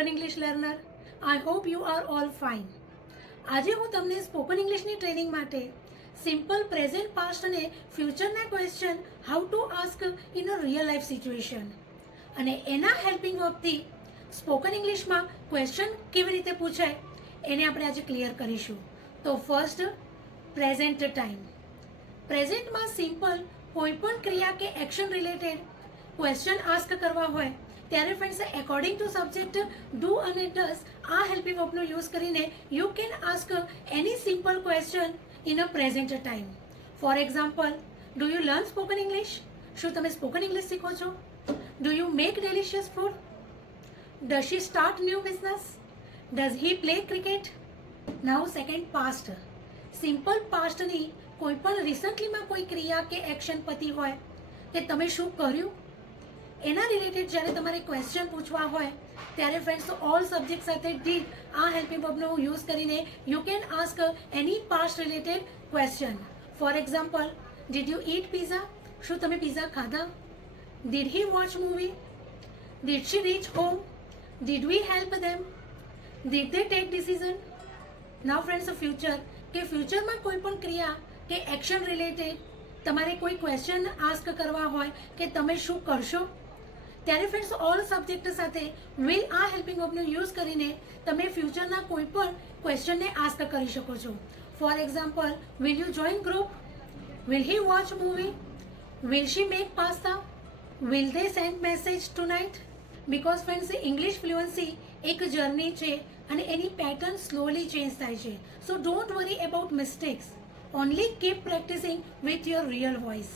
Spoken English learner. I hope you are all fine. આજે હું તમને સ્પોકન ઇંગ્લિશની ટ્રેનિંગ માટે સિમ્પલ પ્રેઝન્ટ પાસ્ટ અને ફ્યુચરના question how to ask in a real life situation અને એના હેલ્પિંગ વર્કથી સ્પોકન ઇંગ્લિશમાં ક્વેશ્ચન કેવી રીતે પૂછાય એને આપણે આજે ક્લિયર કરીશું. તો ફર્સ્ટ, પ્રેઝન્ટ ટાઈમ. પ્રેઝન્ટમાં સિમ્પલ કોઈ પણ ક્રિયા કે એક્શન રિલેટેડ ક્વેશ્ચન આસ્ક કરવા હોય ત્યારે friends according to subject do અને ડઝ આ હેલ્પિંગ વર્બનો યુઝ કરીને you can ask any simple question in a present time. For example, do you learn spoken English? શું તમે સ્પોકન ઇંગ્લિશ શીખો છો? Do you make delicious food? Does she start new business? Does he play cricket? Now second, past. Simple પાસ્ટની કોઈ પણ રિસન્ટલીમાં કોઈ ક્રિયા કે એક્શન પતી હોય કે તમે શું કર્યું એના રિલેટેડ જ્યારે તમારે ક્વેશ્ચન પૂછવા હોય ત્યારે ફ્રેન્ડ્સ ઓલ સબ્જેક્ટ સાથે ડીડ આ હેલ્પિંગ વર્બનો યુઝ કરીને you can ask any past related question. For example, did you eat pizza? શું તમે પિઝા ખાધા? Did he watch movie? Did she reach home? Did we help them? Did they take decision? Now friends, future કે ફ્યુચરમાં કોઈ પણ ક્રિયા કે action related તમારે કોઈ ક્વેશ્ચન આસ્ક કરવા હોય કે તમે શું કરશો ત્યારે ફ્રેન્ડ્સ ઓલ સબ્જેક્ટ સાથે વિલ આ હેલ્પિંગ વર્બનો યુઝ કરીને તમે ફ્યુચરના કોઈ પણ ક્વેશ્ચનને આસ્ક કરી શકો છો. For example, will you join group? Will he watch movie? Will she make pasta? Will they send message tonight? Because friends English fluency એક જર્ની છે અને એની પેટર્ન સ્લોલી ચેન્જ થાય છે. So don't worry about mistakes. Only keep practising with your real voice.